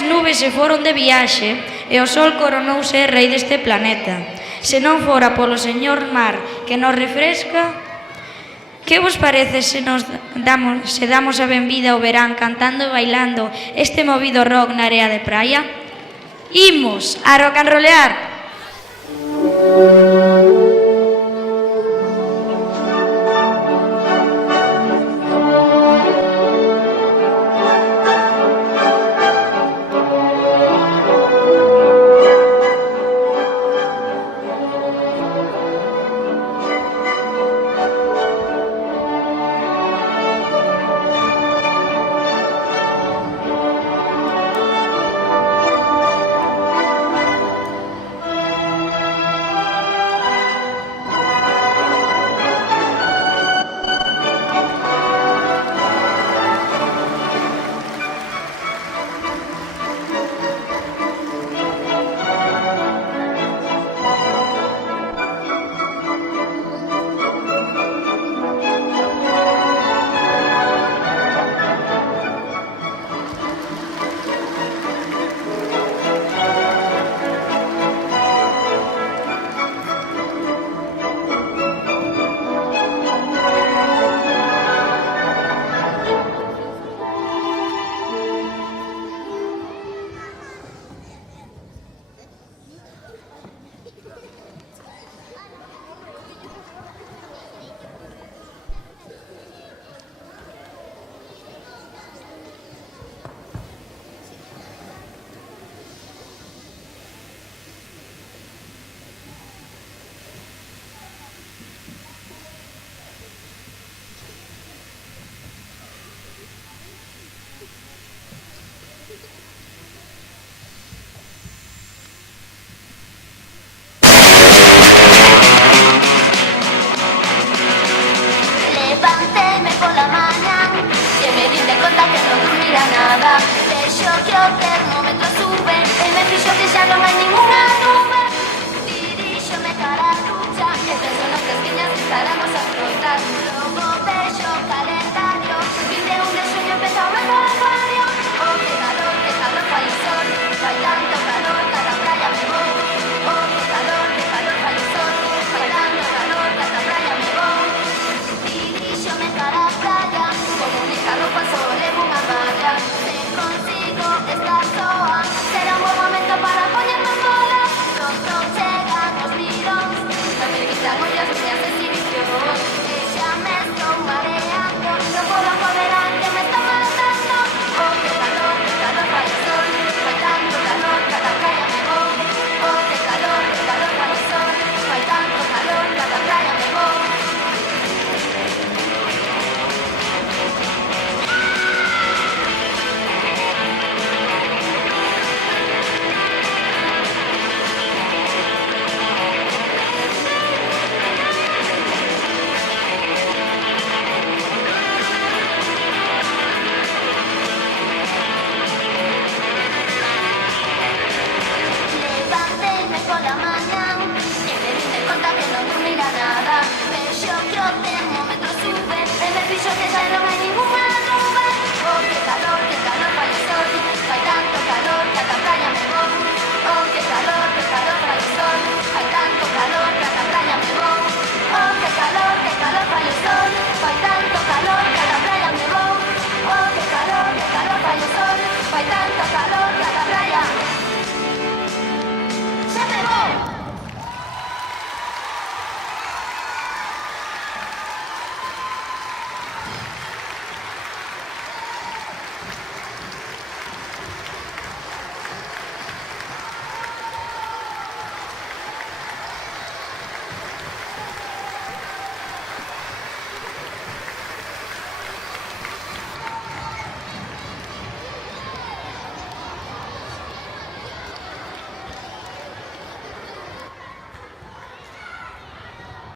As nubes se foron de viaxe e o sol coronouse rei deste planeta. Se non fora polo señor mar que nos refresca, que vos parece se damos a benvida ao verán cantando e bailando este movido rock na area de praia? Imos a rock and rollear! Vexo que o termómetro sube e me fixo que xa non hai ningunha nube. Diríxome cara a ducha e penso nas fresquiñas que estaremos a frotar. Logo vexo o calendario, 21 de xuño empeza o meu acuario. Oh, que calor fai o sol, fai tanto calor que ata a praia me vou. Oh, que calor fai o sol, fai tanto calor que ata a praia me vou. Diríxome cara a praia, como única roupa só levo unha malla. Se consigo estar soa,